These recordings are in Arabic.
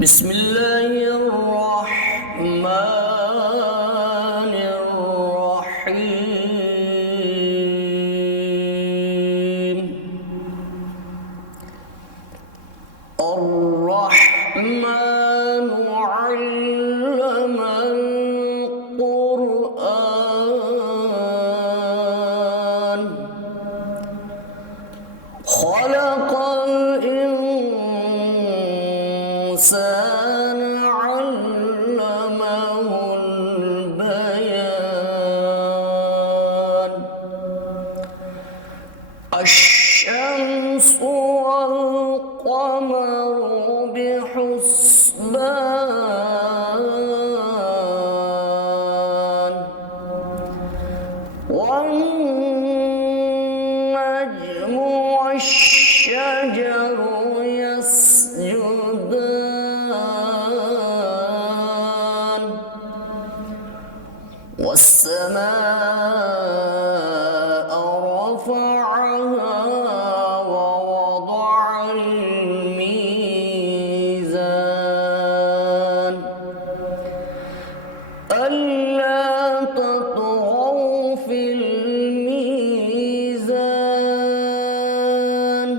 بسم الله الرحمن الرحيم. الرحمن علم القرآن خلق الإنسان علمه البيان. الشمس والقمر بحسبان والنجم والشجر يسجدان والسماء رفعها ووضع الميزان ألا تطغوا في الميزان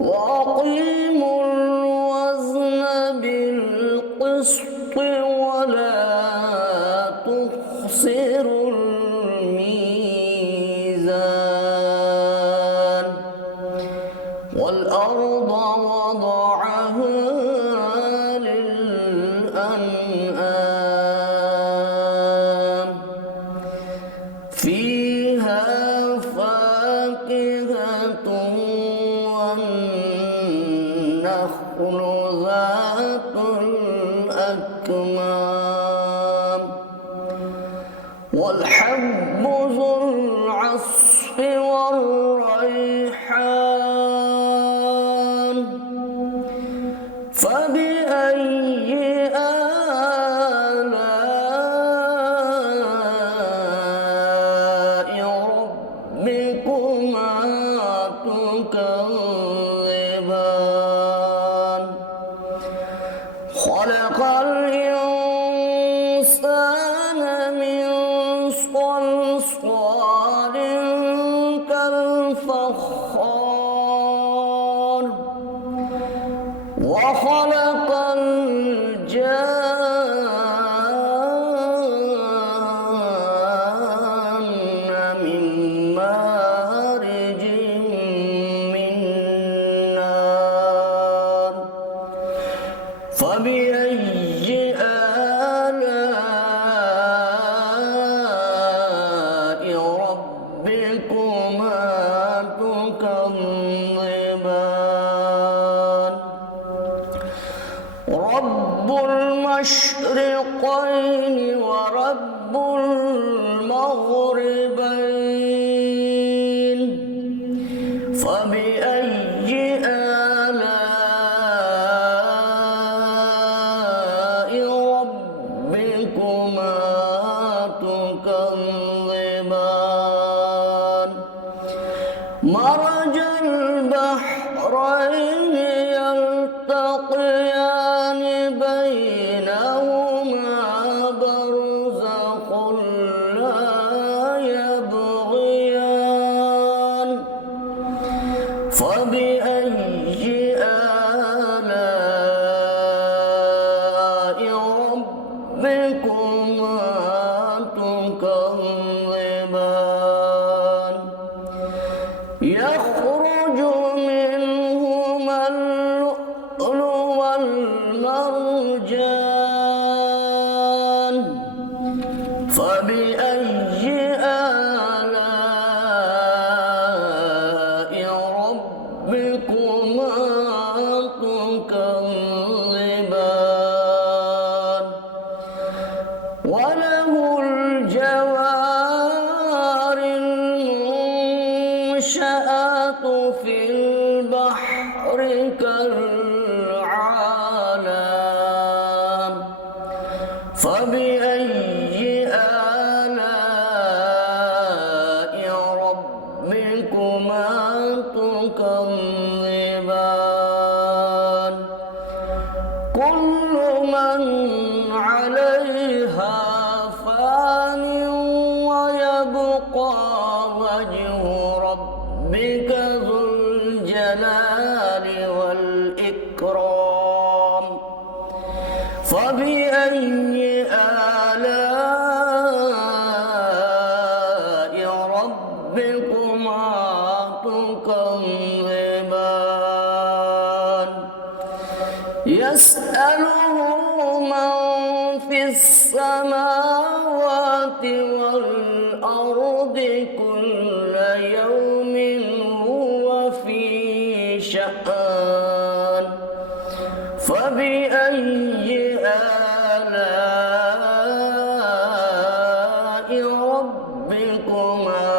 وأقيموا الوزن بالقسط ولا تخسروا الميزان والأرض وضعها للأنعام فيها فاكهة والنخل ذات الأكمام والحب ذو العصف والريحان فبأي آلاء ربكما تكذبان خلق الإنسان من صلصال كالفخار وخلق الجان من مارج من نار فبأي آلاء ربكما تكذبان رب المشرقين ورب المغربين فبأي آلاء ربكما تكذبان مرج البحرين يلتقيان بينهما برزخ لا يبغيان فبأي آلاء ربكما تكذبان يخرج منهما اللؤلؤ والمرجان فبأي آلاء ربكما تكذبان وله الجوار المنشآت في البحر كالأعلام فبأي آلاء ربكما تكذبان كل من عليها فان ويبقى وجه ربك ذو الجلال والإكرام فبأي آلاء ربكما تكذبان يسأله من في السماوات والأرض كل يوم هو في شأن فبأي آلاء ربكما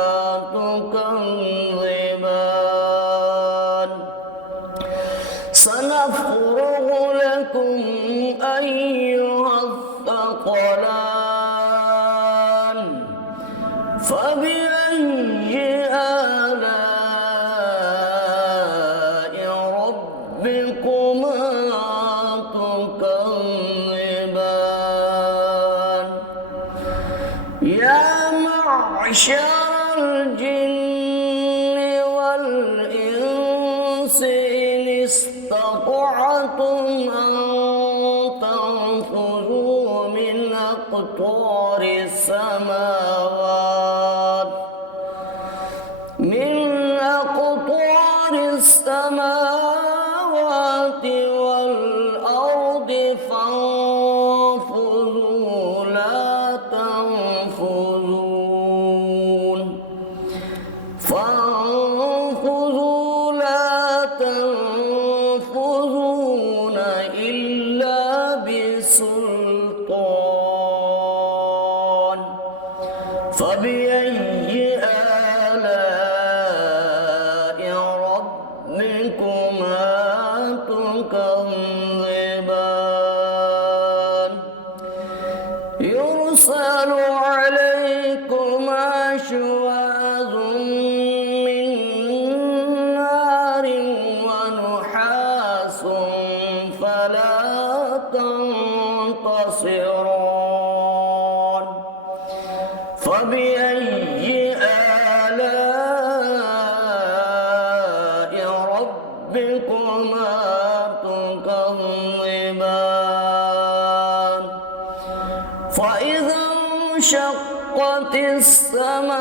تكذبان سنفرغ لكم أيها الثقلان فبأي آلاء ربكما تكذبان يا معشر الجن والإنس إن استطعتم أن تنفذوا من أقطار السماوات والأرض فانفذوا لا تنفذون إلا بسلطان فبأي آلاء ربكما تكذبان يرسل عليكما شواظ من نار ونحاس فلا تنتصران فبأي آلاء ربكما تكذبان فإذا انشقت السماء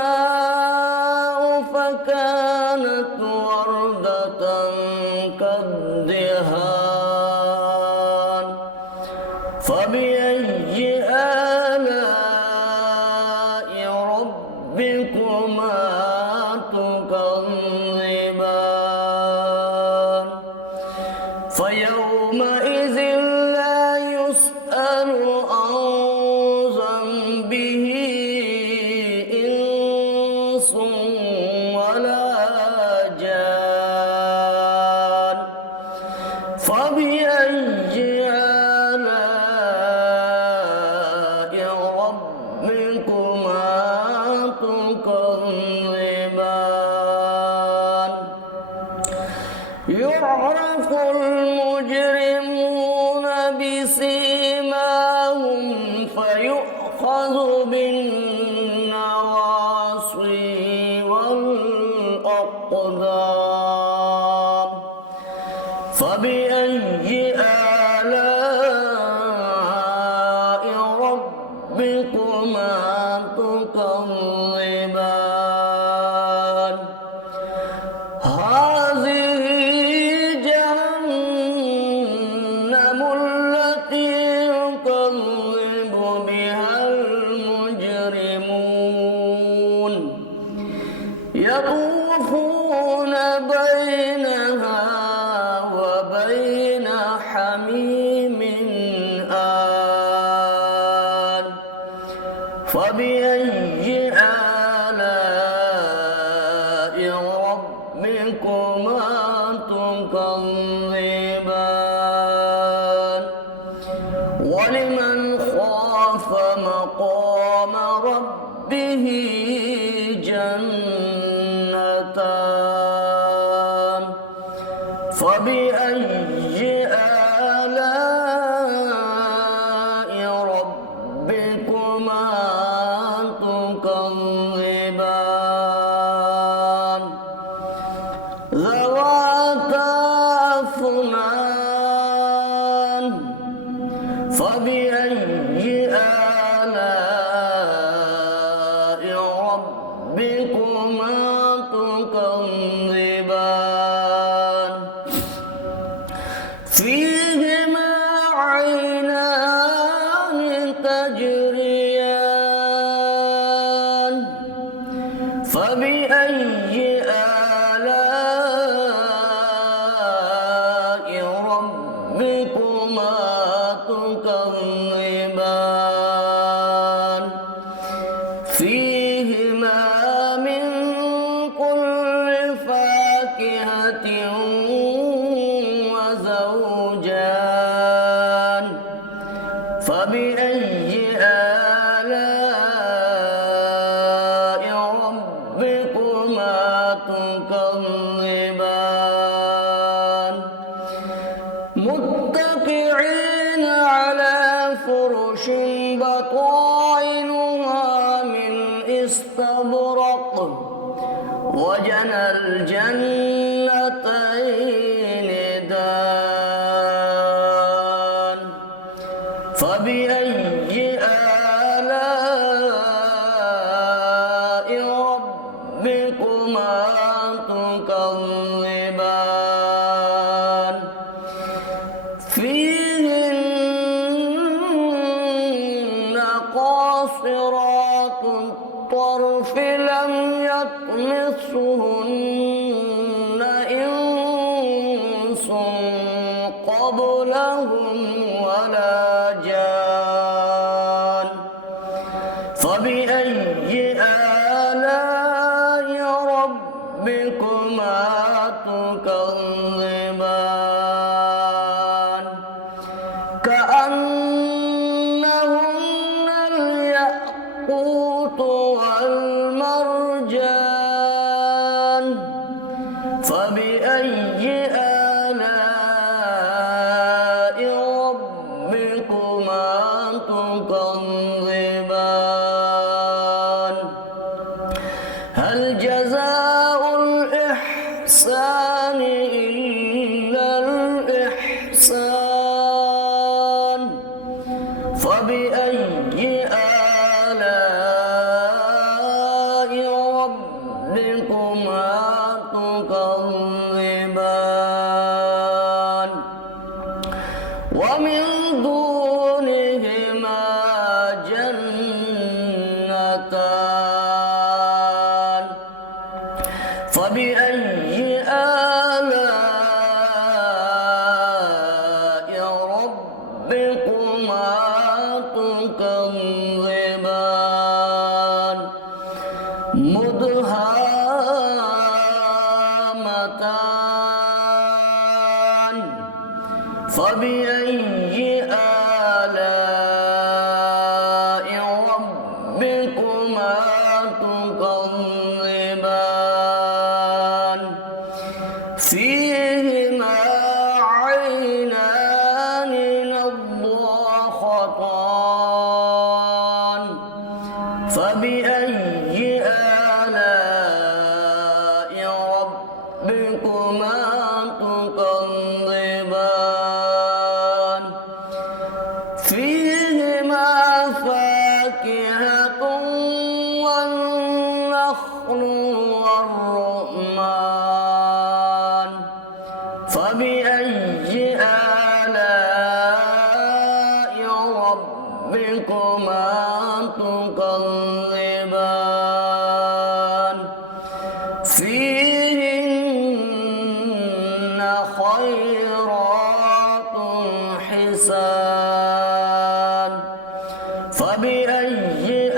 فكانت وردة كالدهان فبأي آلاء ربكما تكذبان فيومئذ لا يسأل عن ذنبه إنس ولا جان فبأي آلاء ربكما تكذبان يعرف المجرمون بسيماهم فيؤخذ بالنواصي والأقدام فبأي آلاء ربكما تكذبان هذه جهنم التي يكذب بها المجرمون يطوفون بينها وبين حميم آن فبأي آلاء ربكما تكذبان ولمن خاف مقام ربه جنتان فبأي آلاء فيهما عينان تجريان فبأي آلاء ربكما تكذبان فيهما من كل فاكهة وزوجان فبأي آلاء ربكما تكذبان متكئين على فرش بطائنها من استبرق وجنى الجنتين دان فبأي آلاء ربكما تكذبان فيهن قاصرات الطرف لم يطمثهن إنس قبلهم ولا جان فبأي آلاء ربكما تكذبان كأنهن الياقوت والمرجان فبأي آلاء ربكما تكذبان هل جزاء الإحسان إلا الإحسان فبأي آلاء ربكما تكذبان ومن دونهما جنتان فبأي آلاء ربكما تكذبان مدهامتان فبأي آلاء ربكما تكذبان فيهما عينان نضاختان فبأي آلاء ربكما تكذبان فيهما فاكهة والنخل والرمان فبأي آلاء ربكما تكذبان فيهن خيرات حسان فبأي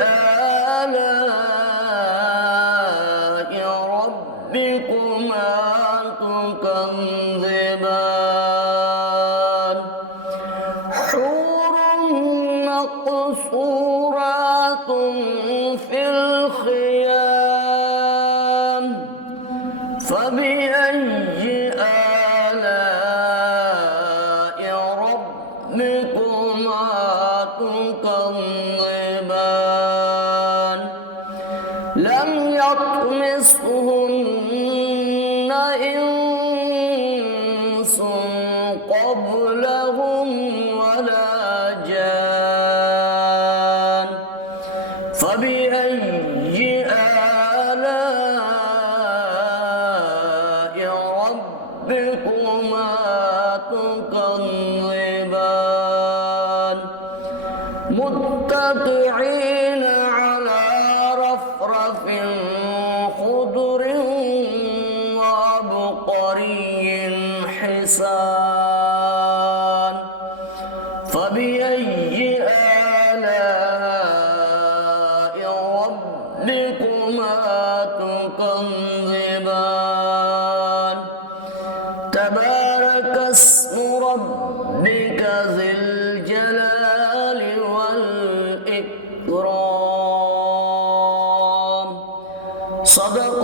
آلاء ربكما تكذبان حور مقصورات في الخيام فبأي آلاء ربكما تكذبان لم يطمثهن إنس قبلهم ولا جان فبأي آلاء ربكما تكذبان متكئين على رفرف خضر وعبقري حسان فبأي آلاء ربكما تكذبان تبارك اسم ربك ذي الجلال والإكرام صدق